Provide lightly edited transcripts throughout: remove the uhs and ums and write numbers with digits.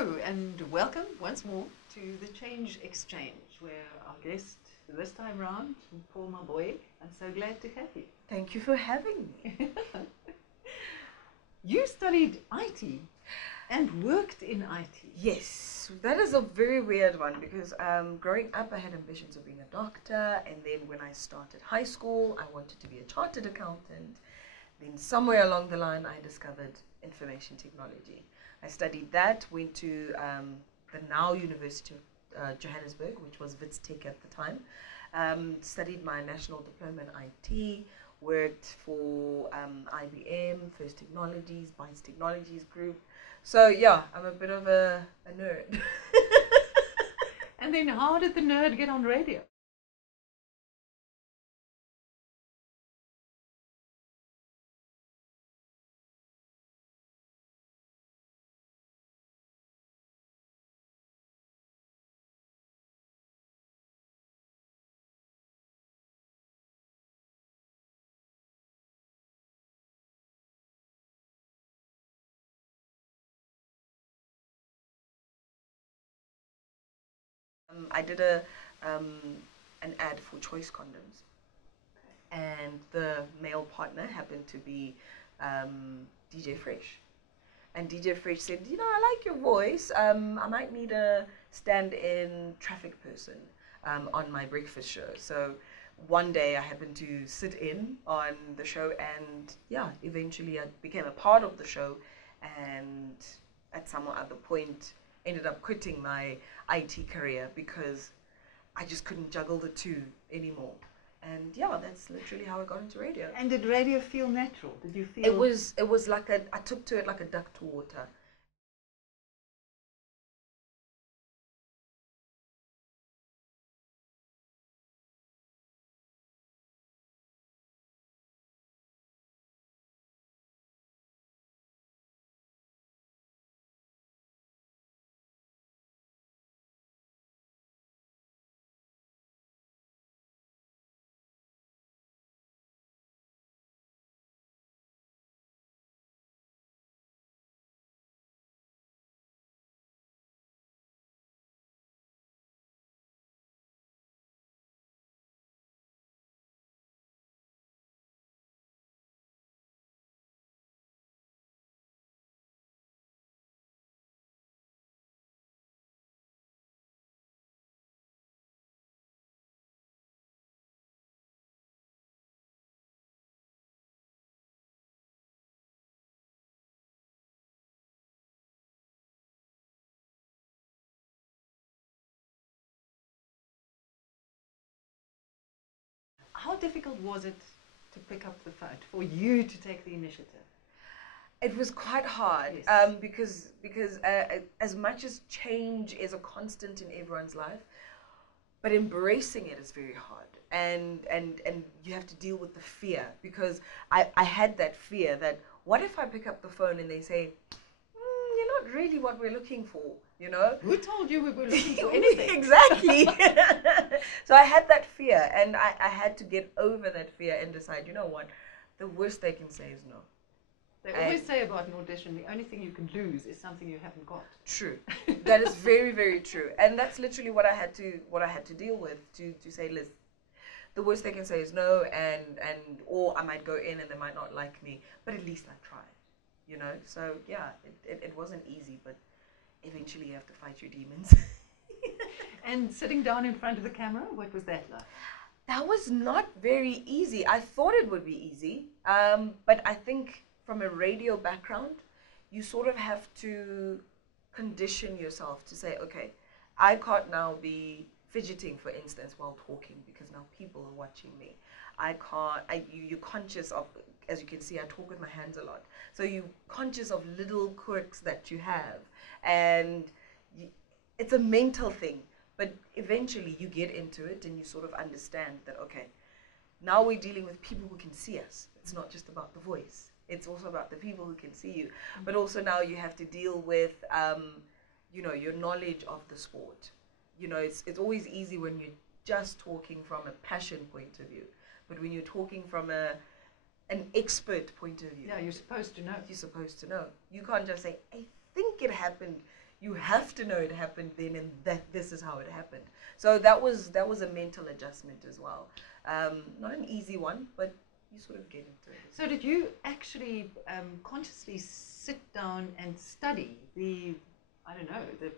Hello and welcome once more to the Change Exchange, where our guest this time round, Mpho Maboi, I'm so glad to have you. Thank you for having me. You studied IT and worked in IT. Yes, that is a very weird one because growing up I had ambitions of being a doctor, and then when I started high school I wanted to be a chartered accountant. Then somewhere along the line I discovered information technology. I studied that, went to the now University of Johannesburg, which was Wits Tech at the time. Studied my national diploma in IT, worked for IBM, First Technologies, Binds Technologies Group. So yeah, I'm a bit of a nerd. And then how did the nerd get on radio? I did an ad for Choice Condoms, and the male partner happened to be DJ Fresh. And DJ Fresh said, you know, I like your voice. I might need a stand-in traffic person on my breakfast show. So one day I happened to sit in on the show, and yeah, eventually I became a part of the show, and at some other point ended up quitting my IT career because I just couldn't juggle the two anymore. And yeah, that's literally how I got into radio. And did radio feel natural? Did you feel... It was like I took to it like a duck to water. How difficult was it to pick up the phone, for you to take the initiative? It was quite hard, Yes. because as much as change is a constant in everyone's life, but embracing it is very hard, and you have to deal with the fear, because I had that fear that what if I pick up the phone and they say, you're not really what we're looking for, you know? Who told you we were looking for anything? Exactly. So I had that fear, and I had to get over that fear and decide, you know what, the worst they can say is no. They always say about an audition, the only thing you can lose is something you haven't got. True. That is very, very true. And that's literally what I had to deal with, to say, listen, the worst they can say is no, and or I might go in and they might not like me, but at least I tried, you know? So yeah, it wasn't easy, but eventually you have to fight your demons. And sitting down in front of the camera, what was that like? That was not very easy. I thought it would be easy, but I think from a radio background, you sort of have to condition yourself to say, okay, I can't now be fidgeting, for instance, while talking, because now people are watching me. You're conscious of, as you can see, I talk with my hands a lot. So you're conscious of little quirks that you have, and it's a mental thing. But eventually you get into it and you sort of understand that, okay, now we're dealing with people who can see us. It's not just about the voice. It's also about the people who can see you. But also now you have to deal with, you know, your knowledge of the sport. You know, it's always easy when you're just talking from a passion point of view. But when you're talking from an expert point of view. Yeah, you're supposed to know. You're supposed to know. You can't just say, I think it happened. You have to know it happened then, and that this is how it happened. So that was a mental adjustment as well. Not an easy one, but you sort of get into it. So did you actually consciously sit down and study the, I don't know, the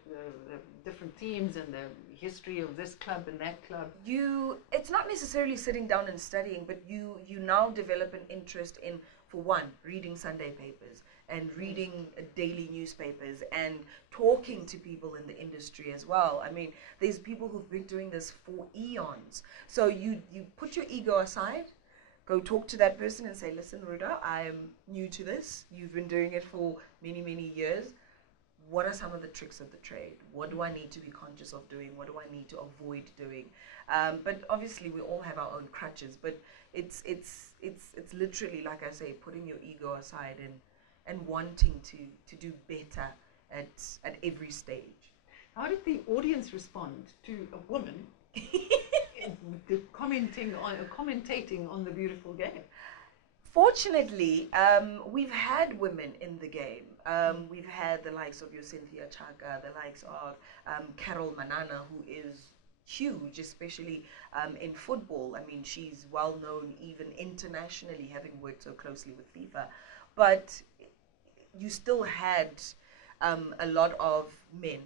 different teams and the history of this club and that club? It's not necessarily sitting down and studying, but you now develop an interest in, for one, reading Sunday papers and reading daily newspapers and talking to people in the industry as well. I mean, there's people who've been doing this for eons. So you put your ego aside, go talk to that person and say, listen, Ruda, I'm new to this. You've been doing it for many, many years. What are some of the tricks of the trade? What do I need to be conscious of doing? What do I need to avoid doing? But obviously we all have our own crutches, but it's literally, like I say, putting your ego aside and wanting to do better at every stage. How did the audience respond to a woman commentating on the beautiful game? Fortunately, we've had women in the game. We've had the likes of your Cynthia Chaka, the likes of Carol Manana, who is huge, especially in football. I mean, she's well known even internationally, having worked so closely with FIFA. But you still had a lot of men.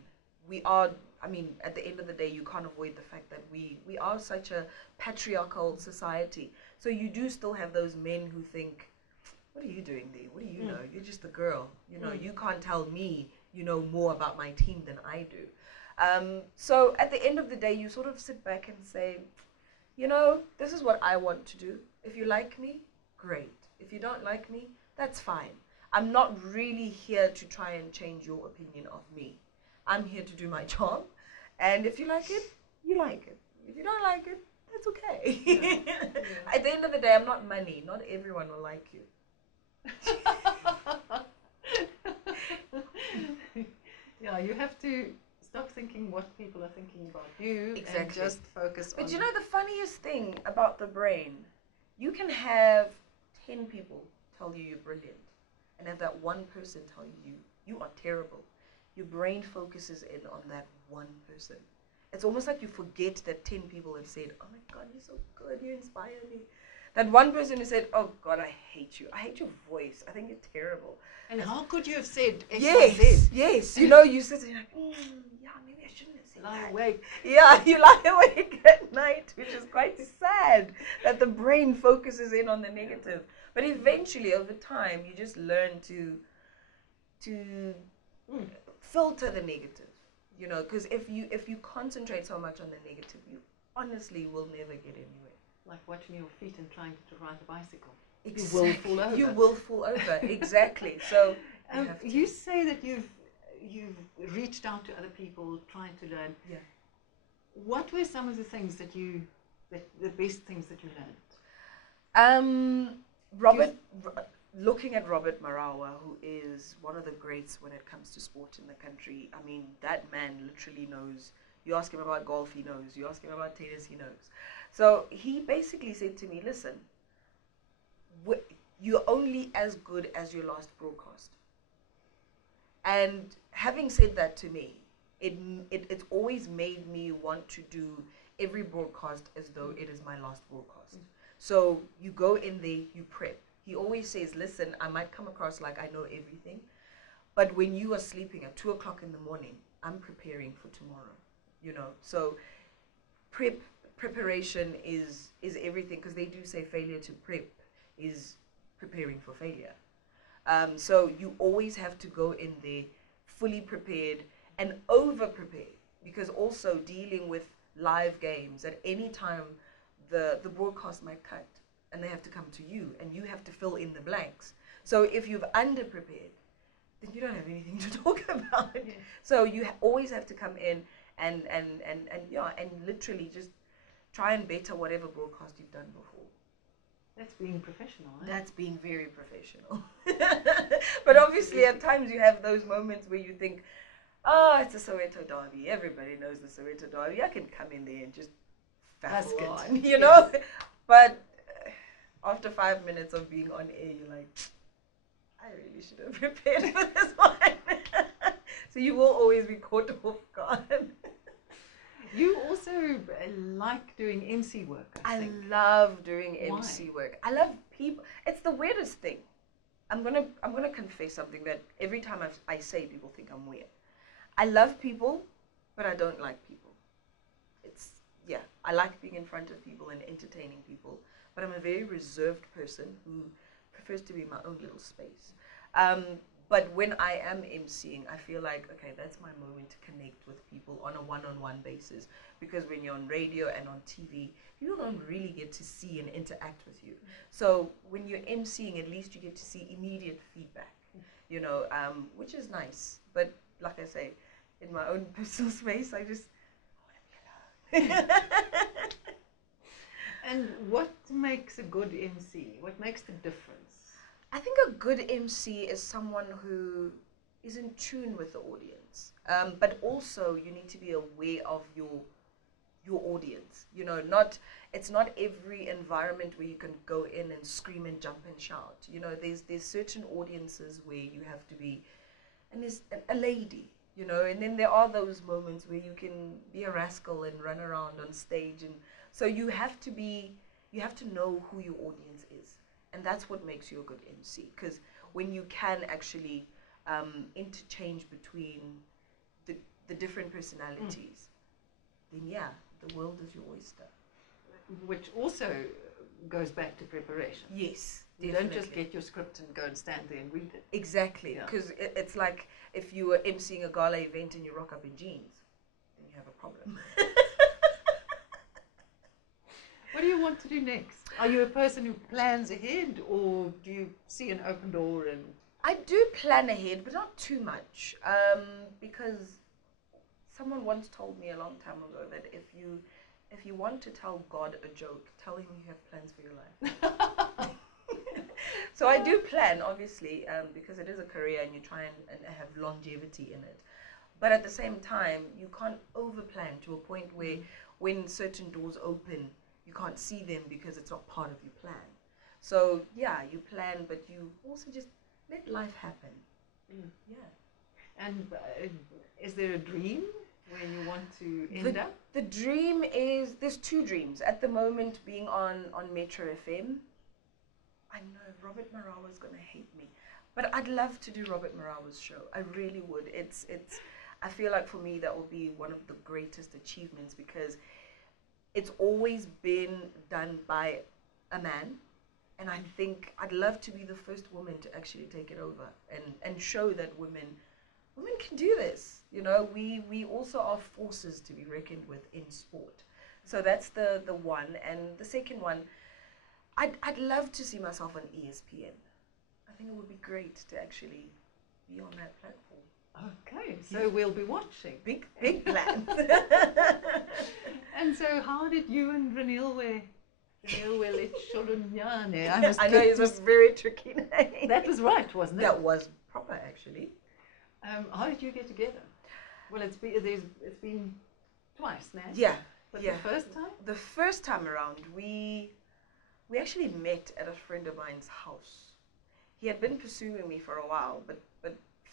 I mean, at the end of the day, you can't avoid the fact that we are such a patriarchal society. So you do still have those men who think, what are you doing there? What do you know? You're just a girl. You know, you can't tell me you know more about my team than I do. So at the end of the day, you sort of sit back and say, you know, this is what I want to do. If you like me, great. If you don't like me, that's fine. I'm not really here to try and change your opinion of me. I'm here to do my job. And if you like it, you like it. If you don't like it, that's okay. Yeah. At the end of the day, I'm not money. Not everyone will like you. Yeah, you have to stop thinking what people are thinking about you. Exactly. And just focus on... But you know the funniest thing about the brain? You can have 10 people tell you you're brilliant and have that one person tell you you are terrible. Your brain focuses in on that one person. It's almost like you forget that 10 people have said, oh my God, you're so good, you inspire me. That one person who said, oh God, I hate you. I hate your voice. I think you're terrible. And how could you have said X, yes, Y, Z? yes. You know, you sit and you're like, yeah, maybe I shouldn't have said Lie that. awake. Yeah, you lie awake at night, which is quite sad that the brain focuses in on the negative. But eventually, over time, you just learn to filter the negative, you know, because if you concentrate so much on the negative, you honestly will never get anywhere. Like watching your feet and trying to ride a bicycle. Exactly. You will fall over. You will fall over, exactly. So you say that you've reached out to other people, trying to learn. Yeah. What were some of the things that the best things that you learned? Looking at Robert Marawa, who is one of the greats when it comes to sport in the country. I mean, that man literally knows. You ask him about golf, he knows. You ask him about tennis, he knows. So he basically said to me, listen, you're only as good as your last broadcast. And having said that to me, it's always made me want to do every broadcast as though it is my last broadcast. So you go in there, you prep. He always says, listen, I might come across like I know everything, but when you are sleeping at 2 o'clock in the morning, I'm preparing for tomorrow, you know. So preparation is everything, because they do say failure to prep is preparing for failure. So you always have to go in there fully prepared and over-prepared, because also dealing with live games, at any time the broadcast might cut and they have to come to you and you have to fill in the blanks. So if you've under-prepared, then you don't have anything to talk about. Yeah. So you always have to come in and literally just try and better whatever broadcast you've done before. That's being professional, eh? That's being very professional. But obviously at times you have those moments where you think, oh, it's a Soweto derby. Everybody knows the Soweto derby. I can come in there and just faffle on, you know? But after 5 minutes of being on air, you're like, I really should have prepared for this one. So you will always be caught off guard. You also like doing MC work, I think. love doing MC work. I love people. It's the weirdest thing. I'm gonna confess something that every time I say, people think I'm weird. I love people, but I don't like people. I like being in front of people and entertaining people, but I'm a very reserved person who prefers to be in my own little space. But when I am emceeing, I feel like, okay, that's my moment to connect with people on a one-on-one basis. Because when you're on radio and on TV, people don't really get to see and interact with you. So when you're emceeing, at least you get to see immediate feedback, you know, which is nice. But like I say, in my own personal space, I just want to be alone. And what makes a good MC? What makes the difference? I think a good MC is someone who is in tune with the audience, but also you need to be aware of your audience. You know, it's not every environment where you can go in and scream and jump and shout. You know, there's certain audiences where you have to be, and there's a lady, you know, and then there are those moments where you can be a rascal and run around on stage, and so you have to know who your audience is. And that's what makes you a good MC, because when you can actually interchange between the different personalities, then yeah, the world is your oyster. Which also goes back to preparation. Yes, You definitely. don't just get your script and go and stand there and read it. Exactly, because it's like if you were emceeing a gala event and you rock up in jeans, then you have a problem. What do you want to do next? Are you a person who plans ahead, or do you see an open door and... I do plan ahead, but not too much, because someone once told me a long time ago that if you want to tell God a joke, tell him you have plans for your life. So I do plan, obviously, because it is a career and you try and have longevity in it. But at the same time, you can't over-plan to a point where when certain doors open, you can't see them because it's not part of your plan. So yeah, you plan, but you also just let life happen. Yeah. And is there a dream where you want to end up? The dream is, there's two dreams. At the moment, being on Metro FM. I know Robert Marawa's going to hate me, but I'd love to do Robert Marawa's show. I really would. I feel like for me that will be one of the greatest achievements, because it's always been done by a man, and I think I'd love to be the first woman to actually take it over and show that women can do this. You know, we also are forces to be reckoned with in sport. So that's the one. And the second one, I'd love to see myself on ESPN. I think it would be great to actually be on that platform. Okay, so we'll be watching. Big plans. And so how did you and Reneilwe Letsholonyane, I know it's a very tricky name. that was right, wasn't it? That was proper, actually. How did you get together? Well, it's been twice now. Yeah. But yeah. the first time? The first time around, we actually met at a friend of mine's house. He had been pursuing me for a while, but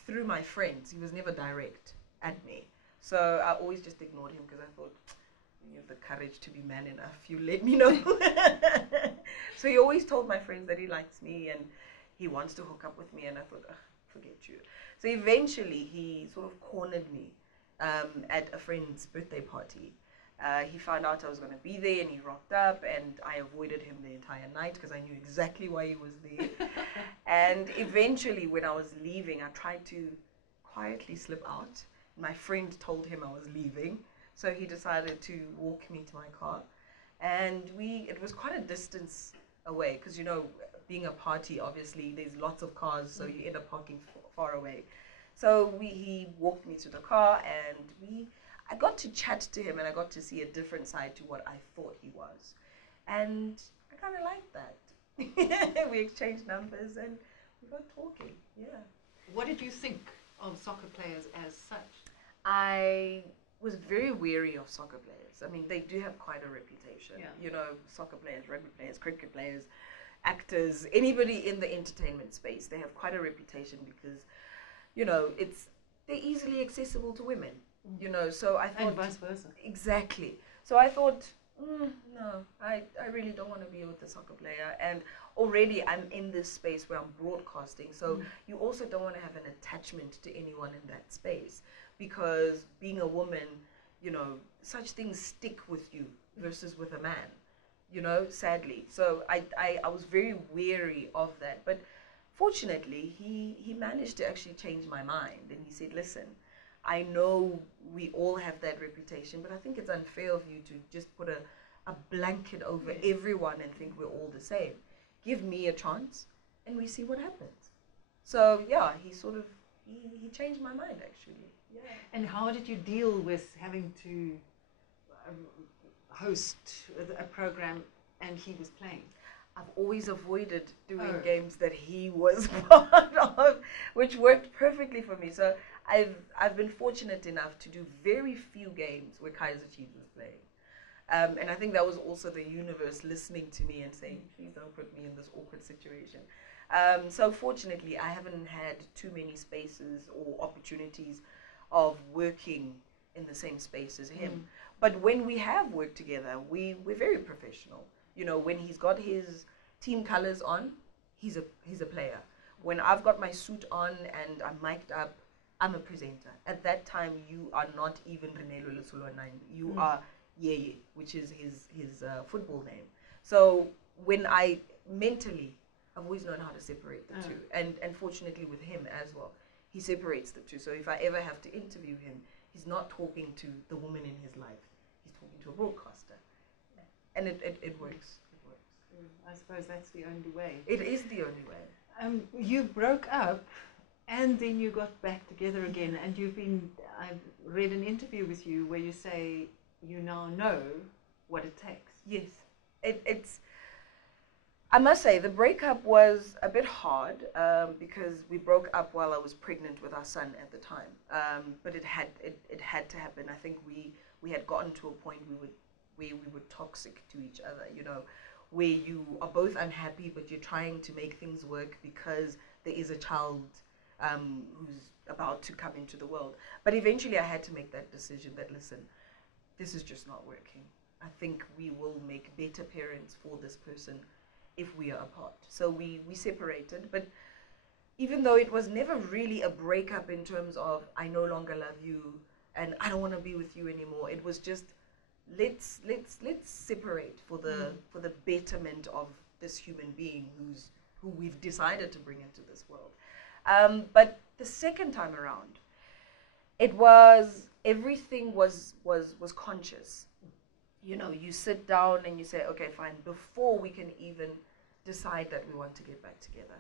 through my friends. He was never direct at me. So I always just ignored him, because I thought, you have the courage to be man enough, you let me know. So he always told my friends that he likes me and he wants to hook up with me, and I thought, forget you. So eventually he sort of cornered me at a friend's birthday party. He found out I was going to be there, and he rocked up, and I avoided him the entire night because I knew exactly why he was there. And eventually when I was leaving, I tried to quietly slip out. My friend told him I was leaving, so he decided to walk me to my car. And it was quite a distance away, because, you know, being a party, obviously there's lots of cars, so you end up parking far away. So he walked me to the car, and I got to chat to him, and I got to see a different side to what I thought he was. And I kind of liked that. We exchanged numbers and we got talking, yeah. What did you think of soccer players as such? I was very wary of soccer players. I mean, they do have quite a reputation. Yeah. You know, soccer players, rugby players, cricket players, actors, anybody in the entertainment space, they have quite a reputation because, you know, it's they're easily accessible to women, you know. So I thought, and vice versa. exactly. So I thought, no, I really don't want to be with a soccer player. And already I'm in this space where I'm broadcasting. So you also don't want to have an attachment to anyone in that space, because being a woman, you know, such things stick with you versus with a man, you know, sadly. So I was very wary of that. But fortunately, he managed to actually change my mind. And he said, listen, I know we all have that reputation, but I think it's unfair of you to just put a blanket over everyone and think we're all the same. Give me a chance and we see what happens. So yeah, he sort of, he changed my mind actually. Yeah. And how did you deal with having to host a program and he was playing? I've always avoided doing games that he was part of, which worked perfectly for me. So I've been fortunate enough to do very few games where Kaizer Chiefs was playing. And I think that was also the universe listening to me and saying, please don't put me in this awkward situation. So fortunately, I haven't had too many spaces or opportunities of working in the same space as him. But when we have worked together, we're very professional. You know, when he's got his team colors on, he's a player. When I've got my suit on and I'm mic'd up, I'm a presenter. At that time, you are not even Reneilwe Letsholonyane. You are Yeye, which is his football name. So when I mentally, I've always known how to separate the two. And fortunately with him as well, he separates the two. So if I ever have to interview him, he's not talking to the woman in his life. He's talking to a broadcaster. And it works. It works. I suppose that's the only way. It is the only way. You broke up and then you got back together again, and I've read an interview with you where you say you now know what it takes. Yes. It's, I must say, the breakup was a bit hard because we broke up while I was pregnant with our son at the time. But it had to happen. I think we had gotten to a point where we were toxic to each other, you know, where you are both unhappy, but you're trying to make things work because there is a child who's about to come into the world. But eventually I had to make that decision that, listen, this is just not working. I think we will make better parents for this person if we are apart. So we separated, but even though it was never really a breakup in terms of I no longer love you and I don't want to be with you anymore, it was just let's separate for the betterment of this human being who we've decided to bring into this world. But the second time around, it was, everything was conscious. You know, you sit down and you say, okay, fine, before we can even decide that we want to get back together,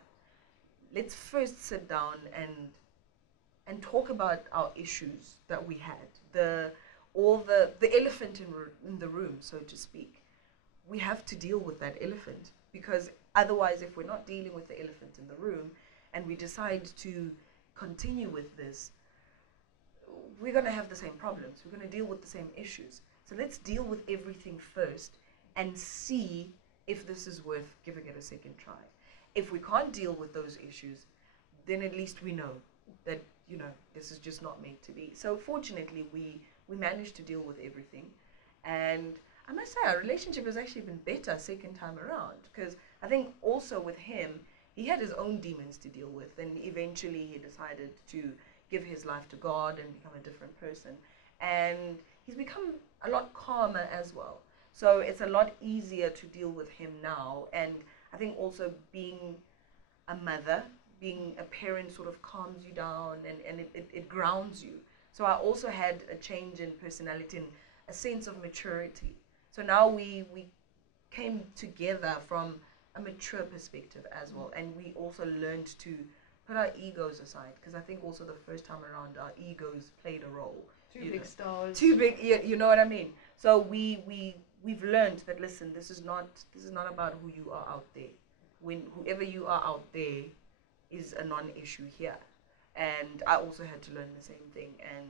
let's first sit down and talk about our issues that we had, the elephant in the room, so to speak. We have to deal with that elephant, because otherwise, if we're not dealing with the elephant in the room and we decide to continue with this, we're going to have the same problems. We're going to deal with the same issues. So let's deal with everything first and see if this is worth giving it a second try. If we can't deal with those issues, then at least we know that, you know, this is just not meant to be. So fortunately, we managed to deal with everything. And I must say, our relationship has actually been better second time around, because I think also with him, he had his own demons to deal with, and eventually he decided to give his life to God and become a different person. And he's become a lot calmer as well. So it's a lot easier to deal with him now. And I think also being a mother, being a parent sort of calms you down and it grounds you. So I also had a change in personality and a sense of maturity. So now we came together from a mature perspective as well. And we also learned to put our egos aside, because I think also the first time around our egos played a role. Two big stars. Too big, you know what I mean? So we've learned that, listen, this is not about who you are out there. When whoever you are out there is a non-issue here. And I also had to learn the same thing. And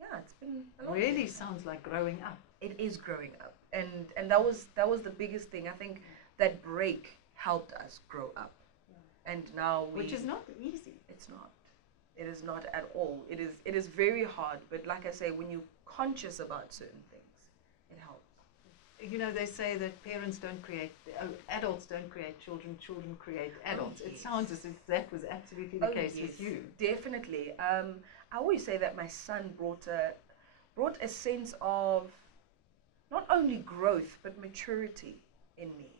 yeah, it's been a lot. Really sounds like growing up. It is growing up. And that was the biggest thing. I think that break helped us grow up. And now which is not easy. It's not. It is not at all. It is very hard. But like I say, when you're conscious about certain things, it helps. You know, they say that parents don't create, adults don't create children, children create adults. Yes. It sounds as if that was absolutely the case with you. Definitely. I always say that my son brought a sense of not only growth but maturity in me.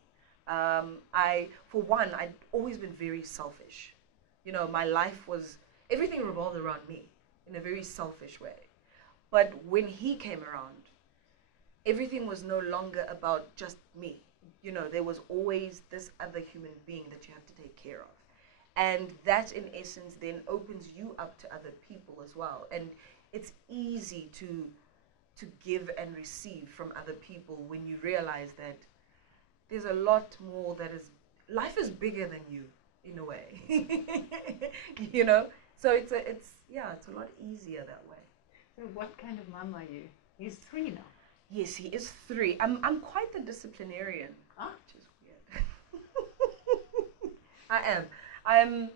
For one, I'd always been very selfish. You know, my life was, everything revolved around me in a very selfish way. But when he came around, everything was no longer about just me. You know, there was always this other human being that you have to take care of. And that, in essence, then opens you up to other people as well. And it's easy to give and receive from other people when you realize that there's a lot more that is, life is bigger than you, in a way. You know? So it's a lot easier that way. So what kind of mum are you? He's 3 now. Yes, he is 3. I'm quite the disciplinarian. Which is weird. I am.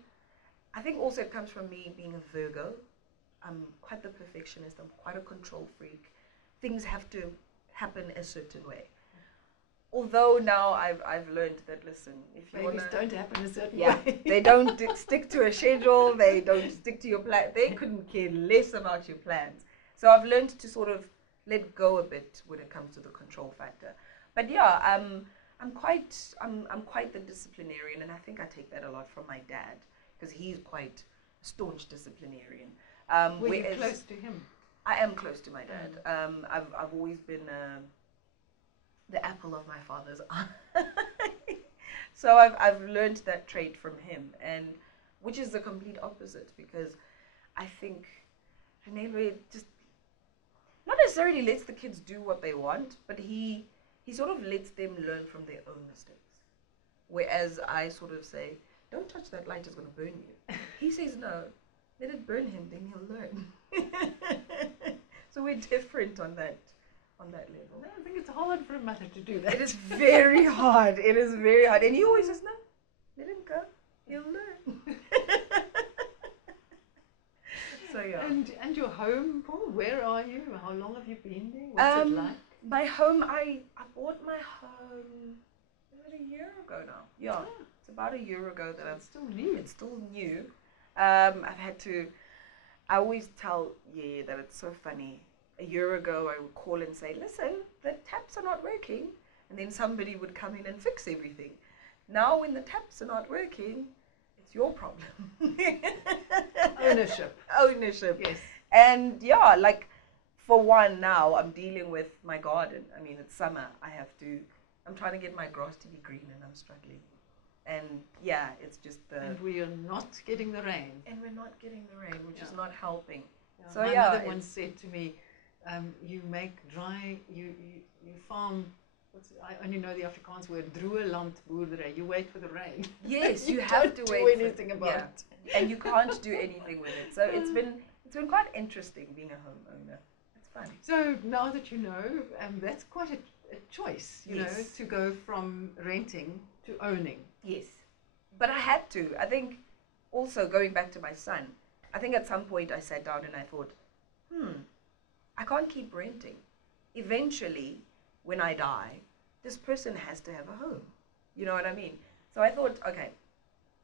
I think also it comes from me being a Virgo. I'm quite the perfectionist. I'm quite a control freak. Things have to happen a certain way. Although now I've learned that, listen, if you Babies don't happen a certain yeah, way. they don't stick to a schedule. They don't stick to your plan. They couldn't care less about your plans. So I've learned to sort of let go a bit when it comes to the control factor. But yeah, I'm quite the disciplinarian, and I think I take that a lot from my dad because he's quite a staunch disciplinarian. Were you close to him? I am close to my dad. I've always been the apple of my father's eye. So I've learned that trait from him, and which is the complete opposite, because I think Reneilwe just not necessarily lets the kids do what they want, but he sort of lets them learn from their own mistakes. Whereas I sort of say, don't touch that light, it's going to burn you. He says, no, let it burn him, then he'll learn. So we're different on that level. I think it's hard for a mother to do that. It is very hard. It is very hard. And he always says, no, let him go. He'll learn. So yeah. And your home, Paul, where are you? How long have you been there? What's it like? My home, I bought my home about a year ago now. Yeah, it's about a year ago that It's still new. It's still new. I always tell Yeye that it's so funny. A year ago, I would call and say, listen, the taps are not working. And then somebody would come in and fix everything. Now, when the taps are not working, it's your problem. Ownership. Yes. And yeah, like for one now, I'm dealing with my garden. I mean, it's summer. I'm trying to get my grass to be green, and I'm struggling. And yeah, it's just And we are not getting the rain. And we're not getting the rain, which is not helping. Yeah. So my yeah, mother once said to me, you make dry, you farm, I only know the Afrikaans word, droë land boerdery. You wait for the rain. Yes, you have to do wait anything about it. And you can't do anything with it. So it's been quite interesting being a homeowner. It's fun. So now that you know, that's quite a choice, you know, to go from renting to owning. Yes. But I had to. I think also going back to my son, I think at some point I sat down and I thought, I can't keep renting. Eventually, when I die, this person has to have a home. You know what I mean? So I thought, okay,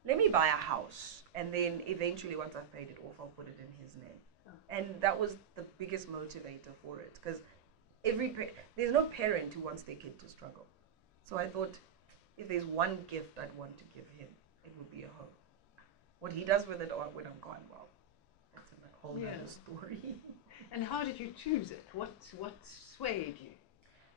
let me buy a house, and then eventually once I've paid it off, I'll put it in his name. And that was the biggest motivator for it, because there's no parent who wants their kid to struggle. So I thought, if there's one gift I'd want to give him, it would be a home. What he does with it when I'm gone, well, that's a whole other story. And how did you choose it? What swayed you?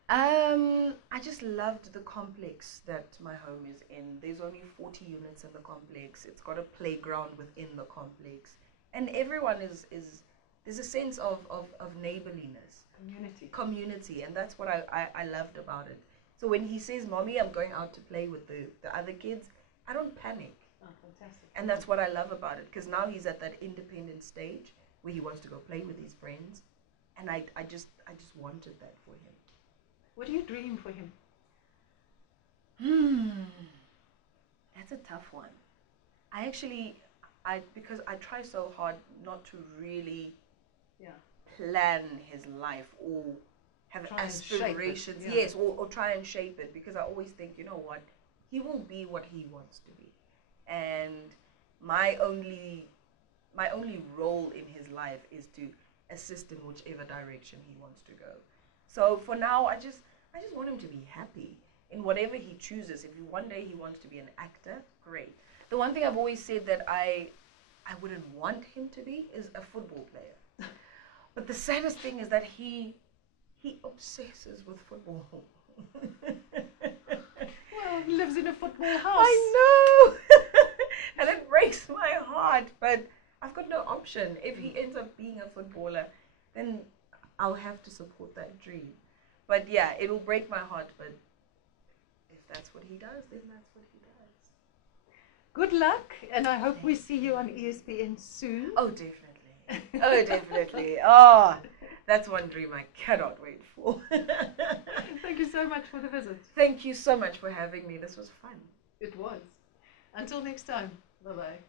I just loved the complex that my home is in. There's only 40 units in the complex. It's got a playground within the complex. And everyone is there's a sense of neighborliness. Community. And that's what I loved about it. So when he says, Mommy, I'm going out to play with the other kids, I don't panic. Oh, fantastic. And that's what I love about it. Because now he's at that independent stage where he wants to go play with his friends. And I just wanted that for him. What do you dream for him? That's a tough one. I because I try so hard not to really Yeah. plan his life or have Try and shape it, aspirations, yeah. yes, or try and shape it, because I always think, you know what, he will be what he wants to be, and my only role in his life is to assist in whichever direction he wants to go. So for now, I just want him to be happy in whatever he chooses. If one day he wants to be an actor, great. The one thing I've always said that I wouldn't want him to be is a football player. But the saddest thing is that he obsesses with football. Well, he lives in a football house. I know! And it breaks my heart, but I've got no option. If he ends up being a footballer, then I'll have to support that dream. But yeah, it'll break my heart, but if that's what he does, then that's what he does. Good luck, and I hope we see you on ESPN soon. Oh, definitely. Oh, definitely. Oh, that's one dream I cannot wait for. Thank you so much for the visit. Thank you so much for having me. This was fun. It was. Until next time. Bye-bye.